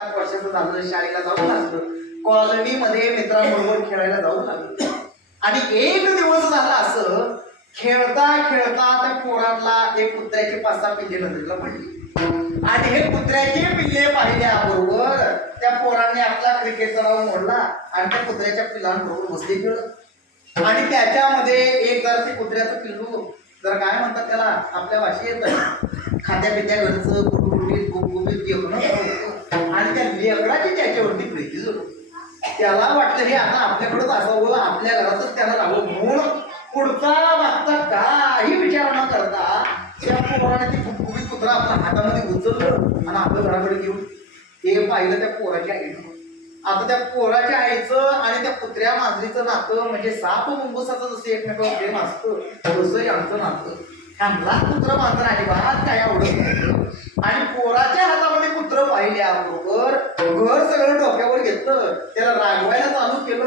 सात वर्षाचं झालं शाळेला जाऊ लागलं. कॉलनीमध्ये मित्रांबरोबर खेळायला जाऊ लागलं. आणि एक दिवस झाला असं खेळता खेळता त्या पोरांना एक कुत्र्याचे पाच सहा पिल्ले नजरेला पडली. आणि हे कुत्र्याचे पिल्ले पाहिल्याबरोबर त्या पोरांनी आपला क्रिकेटचा डाव मोडला आणि त्या कुत्र्याच्या पिल्लांबरोबर मस्ती खेळ आणि त्याच्यामध्ये एक जर ते कुत्र्याचं पिल्लू जर काय म्हणतात त्याला आपल्या भाषेत खात्या पित्या घरचं गुटगुटीत गुबगुबीत जेवण. त्या लेकराची त्याच्यावरती प्रीती जोडू. त्याला वाटलं हे आता आपल्याकडंच असावं आपल्या घरातच त्याला राहावं. म्हणून पुढचा मागचा काही विचार न करता त्या पोराने ती गुबगुबीत कुत्रा आपल्या हातामध्ये उचललं आणि आपल्या घराकडे घेऊन हे पाहिलं त्या पोराच्या आईनं. आता त्या पोराच्या आईचं आणि त्या कुत्र्या मांजरीचं नातं म्हणजे साप मुंबसाचं जसं एकमेकावर प्रेम असतं तसंही आमचं नातं. ह्यांना कुत्र मांजर अजिबात काय आवडत आणि पोराच्या पाहिल्याबरोबर घर सगळं डोक्यावर घेतलं. त्याला रागवायला चालू केलं.